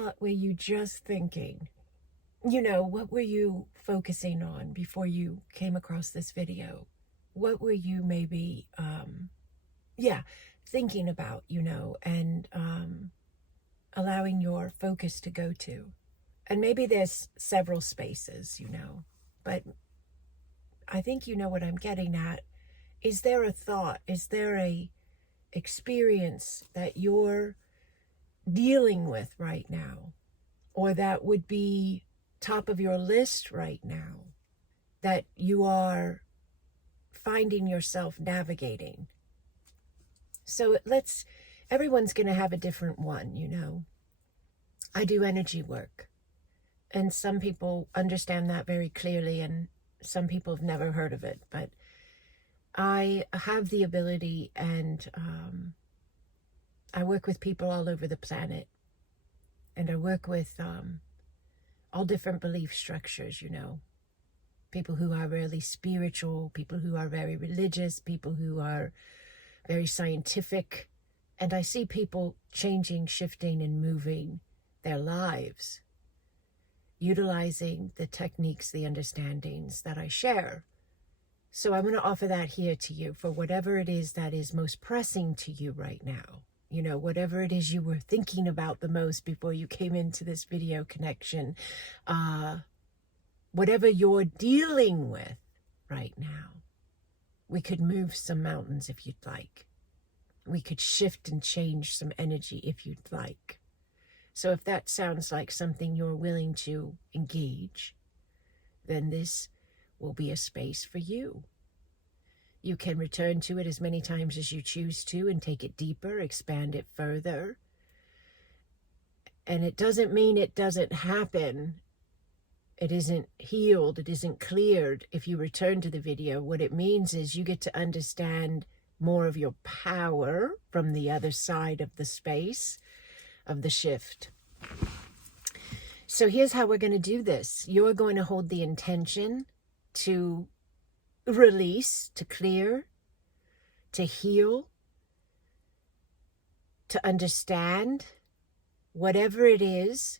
thought were you just thinking? You know, what were you focusing on before you came across this video? What were you maybe, thinking about, and allowing your focus to go to? And maybe there's several spaces, but I think you know what I'm getting at. Is there a thought? Is there a experience that you're dealing with right now, or that would be top of your list right now, that you are finding yourself navigating? So everyone's going to have a different one, I do energy work, and some people understand that very clearly, and some people have never heard of it, but I have the ability, and I work with people all over the planet, and I work with all different belief structures, people who are really spiritual, people who are very religious, people who are very scientific, and I see people changing, shifting, and moving their lives, utilizing the techniques, the understandings that I share. So I'm going to offer that here to you for whatever it is that is most pressing to you right now. Whatever it is you were thinking about the most before you came into this video connection, whatever you're dealing with right now. We could move some mountains if you'd like. We could shift and change some energy if you'd like. So if that sounds like something you're willing to engage, then this will be a space for you. You can return to it as many times as you choose to and take it deeper, expand it further. And it doesn't mean it doesn't happen. It isn't healed, it isn't cleared if you return to the video. What it means is you get to understand more of your power from the other side of the space of the shift. So here's how we're going to do this. You're going to hold the intention to release, to clear, to heal, to understand whatever it is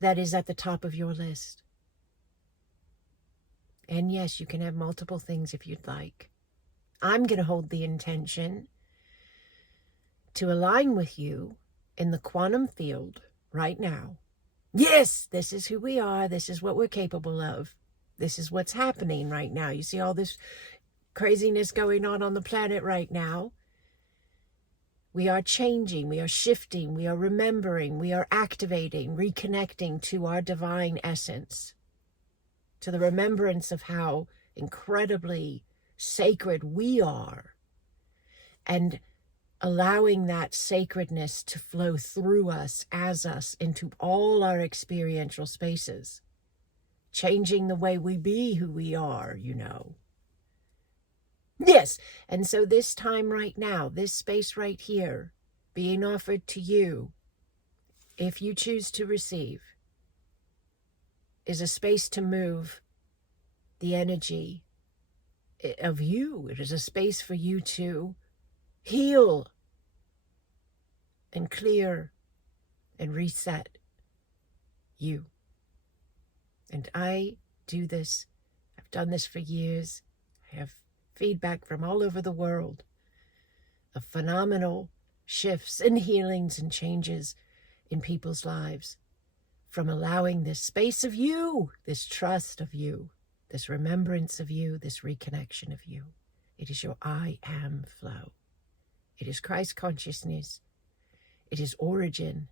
that is at the top of your list. And yes, you can have multiple things if you'd like. I'm going to hold the intention to align with you in the quantum field right now. Yes, this is who we are. This is what we're capable of. This is what's happening right now. You see all this craziness going on the planet right now. We are changing, we are shifting, we are remembering, we are activating, reconnecting to our divine essence, to the remembrance of how incredibly sacred we are, and allowing that sacredness to flow through us, as us, into all our experiential spaces, changing the way we be who we are, Yes, and so this time right now, this space right here, being offered to you, if you choose to receive, is a space to move the energy of you. It is a space for you to heal and clear and reset you. And I do this. I've done this for years. I have feedback from all over the world of phenomenal shifts and healings and changes in people's lives from allowing this space of you, this trust of you, this remembrance of you, this reconnection of you. It is your I am flow. It is Christ consciousness. It is origin.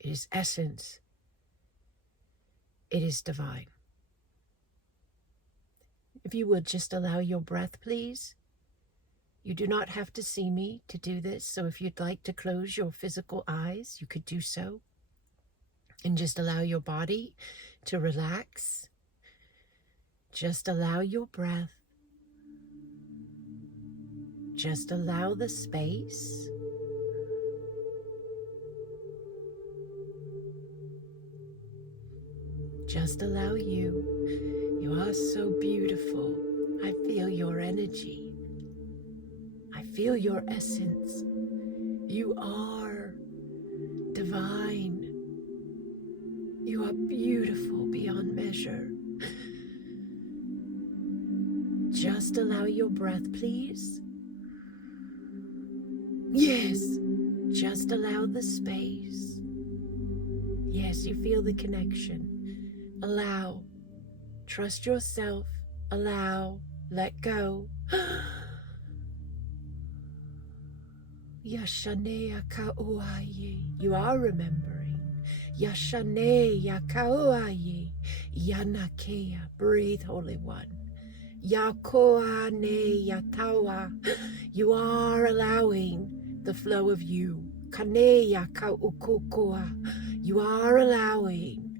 It is essence. It is divine. If you would just allow your breath, please. You do not have to see me to do this, so if you'd like to close your physical eyes, you could do so. And just allow your body to relax. Just allow your breath. Just allow the space. Just allow you. You are so beautiful. I feel your energy. I feel your essence. You are divine. You are beautiful beyond measure. Just allow your breath, please. Yes, just allow the space. Yes, you feel the connection. Allow. Trust yourself. Allow. Let go. Yashane Yakauaye. You are remembering. Yashane Yakauaye. Yanakea. Breathe, Holy One. Yakoane Yatawa. You are allowing the flow of you. Kane Yakaukokoa. You are allowing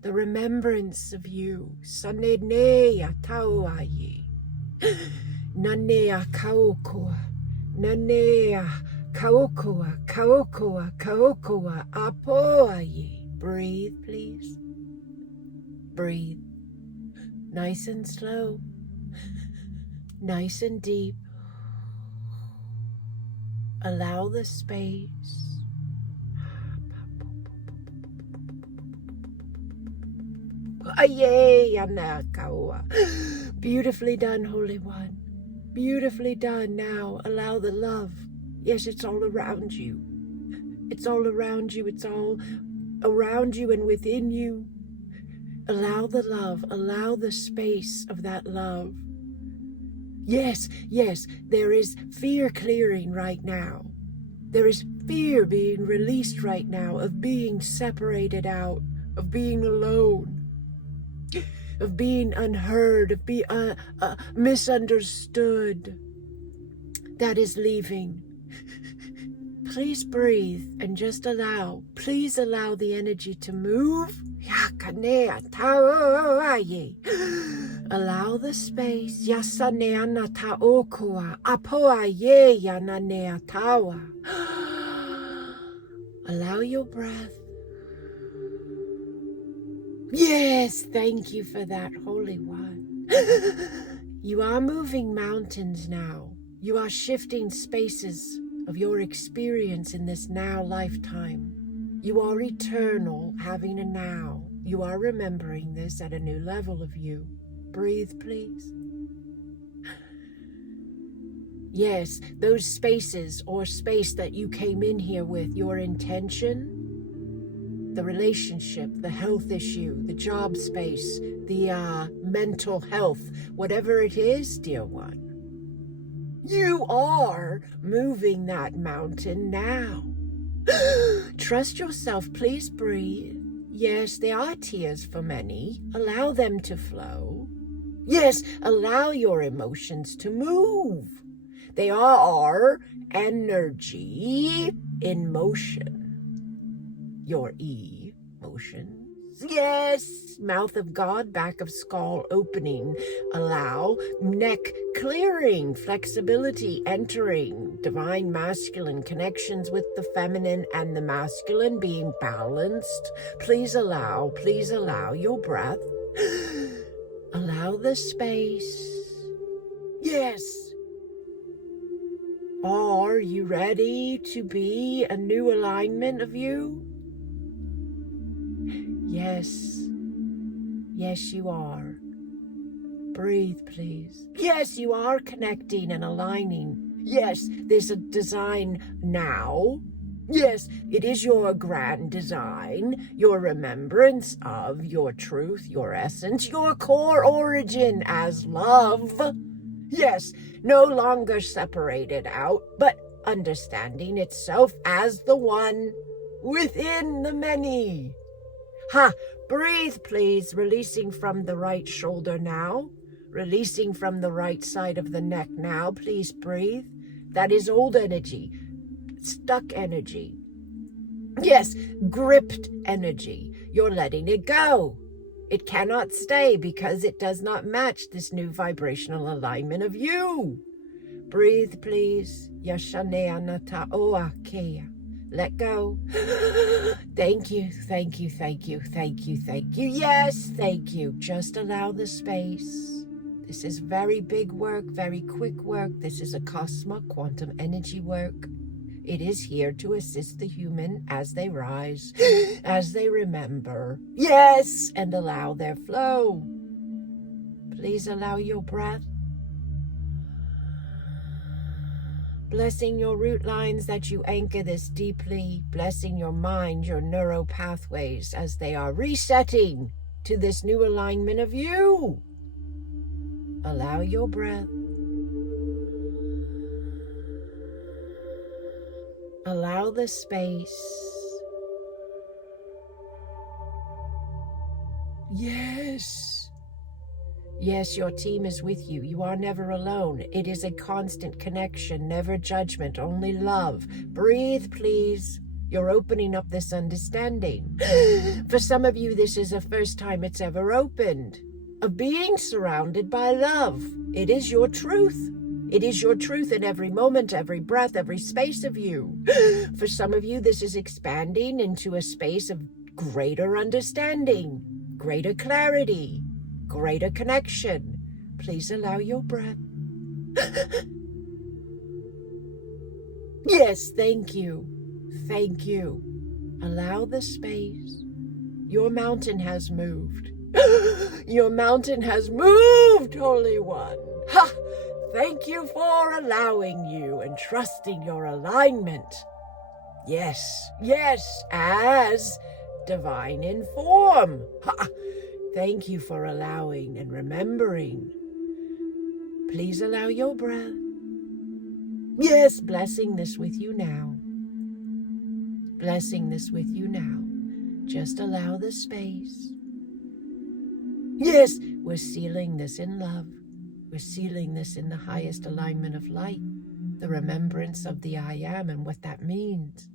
the remembrance of you. Sanene Yatawaye. Nanea Kaokoa. Nanea Kaokoa. Kaokoa. Kaokoa. Apoaye. Breathe, please. Breathe. Nice and slow. Nice and deep. Allow the space. Beautifully done, Holy One. Beautifully done. Now allow the love. Yes, it's all around you. It's all around you. It's all around you and within you. Allow the love. Allow the space of that love. Yes, yes, there is fear clearing right now. There is fear being released right now of being separated out, of being alone, of being unheard, of being misunderstood. That is leaving. Please breathe and just allow. Please allow the energy to move. Allow the space. Yasaneana taokoa. Apoaye yananea tawa. Allow your breath. Yes, thank you for that, Holy One. You are moving mountains now. You are shifting spaces of your experience in this now lifetime. You are eternal, having a now. You are remembering this at a new level of you. Breathe, please. Yes, those spaces or space that you came in here with, your intention, the relationship, the health issue, the job space, the mental health, whatever it is, dear one. You are moving that mountain now. Trust yourself, please breathe. Yes, there are tears for many. Allow them to flow. Yes, allow your emotions to move. They are energy in motion. Your emotions. Yes, mouth of God, back of skull opening. Allow neck clearing, flexibility entering, divine masculine connections with the feminine and the masculine being balanced. Please allow your breath. Allow the space. Yes. Are you ready to be a new alignment of you? Yes. Yes, you are. Breathe, please. Yes, you are connecting and aligning. Yes, there's a design now. Yes, it is your grand design, your remembrance of your truth, your essence, your core origin as love. Yes, no longer separated out, but understanding itself as the one within the many. Breathe, please, releasing from the right shoulder now, releasing from the right side of the neck now. Please breathe. That is old energy, stuck energy. Yes, gripped energy. You're letting it go. It cannot stay because it does not match this new vibrational alignment of you. Breathe, please. Yashane anata oa kea. Let go. Thank you, thank you, thank you, thank you, thank you. Yes, thank you. Just allow the space. This is very big work, very quick work. This is Acasma, quantum energy work. It is here to assist the human as they rise, as they remember. Yes, and allow their flow. Please allow your breath. Blessing your root lines that you anchor this deeply. Blessing your mind, your neural pathways as they are resetting to this new alignment of you. Allow your breath. Allow the space. Yes. Yes, your team is with you. You are never alone. It is a constant connection, never judgment, only love. Breathe, please. You're opening up this understanding. For some of you, this is the first time it's ever opened. Of being surrounded by love. It is your truth. It is your truth in every moment, every breath, every space of you. For some of you, this is expanding into a space of greater understanding, greater clarity, greater connection. Please allow your breath. Yes, thank you. Thank you. Allow the space. Your mountain has moved. Your mountain has moved, Holy One. Ha! Thank you for allowing you and trusting your alignment. Yes, yes, as divine in form. Ha! Thank you for allowing and remembering. Please allow your breath. Yes, blessing this with you now. Blessing this with you now. Just allow the space. Yes, we're sealing this in love. We're sealing this in the highest alignment of light, the remembrance of the I am and what that means.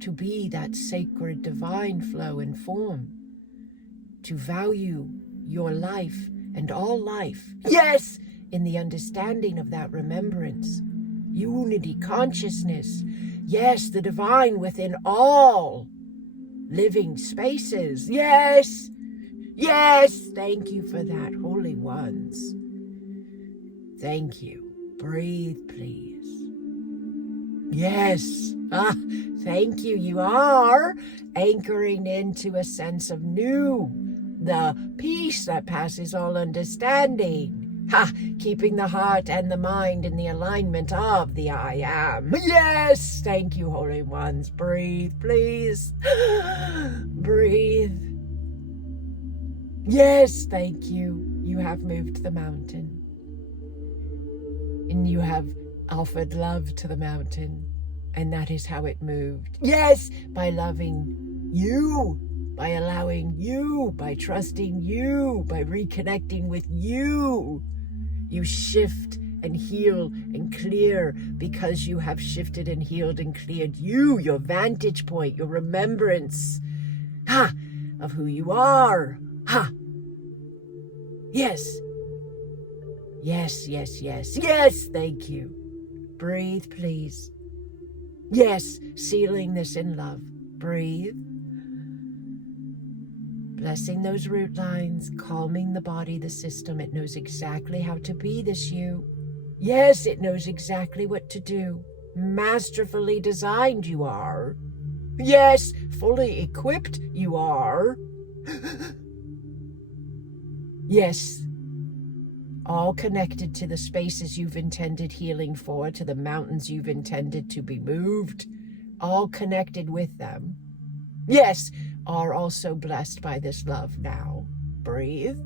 To be that sacred divine flow and form. To value your life and all life. Yes, in the understanding of that remembrance. Unity, consciousness. Yes, the divine within all living spaces. Yes, yes, thank you for that, Holy Ones. Thank you. Breathe, please. Yes. Thank you. You are anchoring into a sense of new, the peace that passes all understanding. Keeping the heart and the mind in the alignment of the I am. Yes. Thank you, Holy Ones. Breathe, please. Breathe. Yes, thank you. You have moved the mountain. And you have offered love to the mountain. And that is how it moved. Yes, by loving you, by allowing you, by trusting you, by reconnecting with you. You shift and heal and clear because you have shifted and healed and cleared you, your vantage point, your remembrance, of who you are. Yes. Yes, yes, yes. Yes, thank you. Breathe, please. Yes, sealing this in love. Breathe. Blessing those root lines, calming the body, the system. It knows exactly how to be this you. Yes, it knows exactly what to do. Masterfully designed you are. Yes, fully equipped you are. Yes. All connected to the spaces you've intended healing for, to the mountains you've intended to be moved, all connected with them. Yes, are also blessed by this love now. Breathe.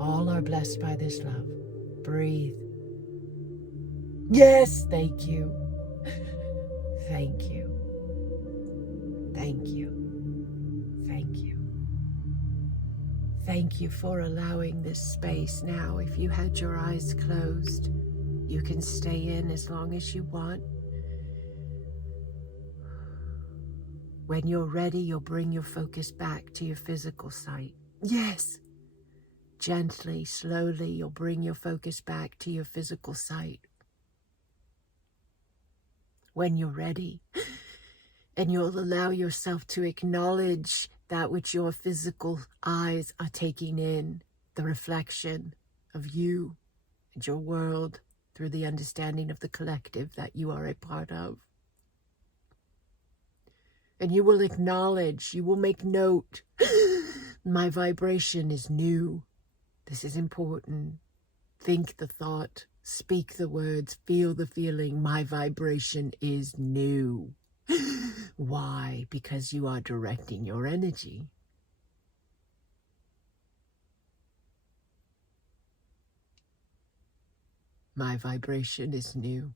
All are blessed by this love. Breathe. Yes, thank you. Thank you. Thank you. Thank you. Thank you for allowing this space. Now, if you had your eyes closed, you can stay in as long as you want. When you're ready, you'll bring your focus back to your physical sight. Yes. Gently, slowly, you'll bring your focus back to your physical sight. When you're ready, and you'll allow yourself to acknowledge that which your physical eyes are taking in, the reflection of you and your world through the understanding of the collective that you are a part of. And you will acknowledge, you will make note, my vibration is new. This is important. Think the thought, speak the words, feel the feeling. My vibration is new. Why? Because you are directing your energy. My vibration is new.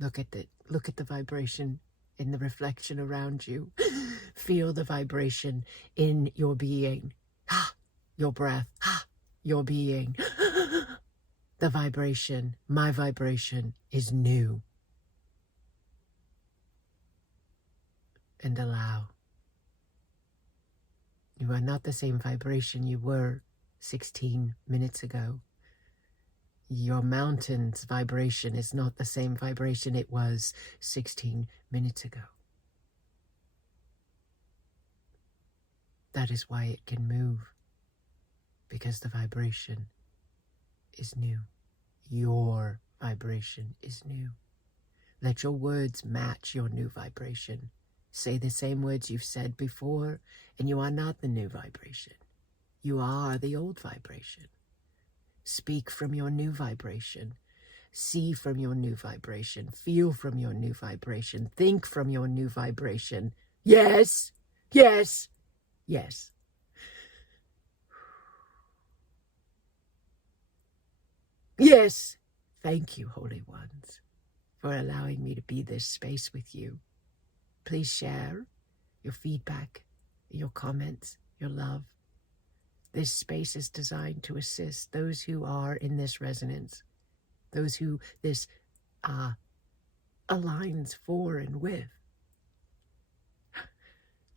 Look at the vibration in the reflection around you. Feel the vibration in your being. Your breath. Your being. The vibration, my vibration is new. And allow. You are not the same vibration you were 16 minutes ago. Your mountain's vibration is not the same vibration it was 16 minutes ago. That is why it can move, because the vibration is new. Your vibration is new. Let your words match your new vibration. Say the same words you've said before, and you are not the new vibration. You are the old vibration. Speak from your new vibration. See from your new vibration. Feel from your new vibration. Think from your new vibration. Yes, yes, yes. Yes. Thank you, Holy Ones, for allowing me to be this space with you. Please share your feedback, your comments, your love. This space is designed to assist those who are in this resonance, those who this aligns for and with.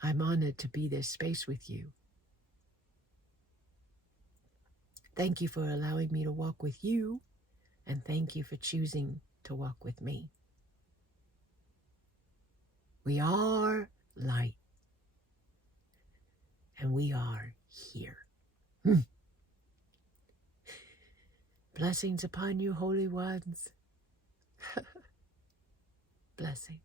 I'm honored to be this space with you. Thank you for allowing me to walk with you, and thank you for choosing to walk with me. We are light, and we are here. Blessings upon you, Holy Ones. Blessings.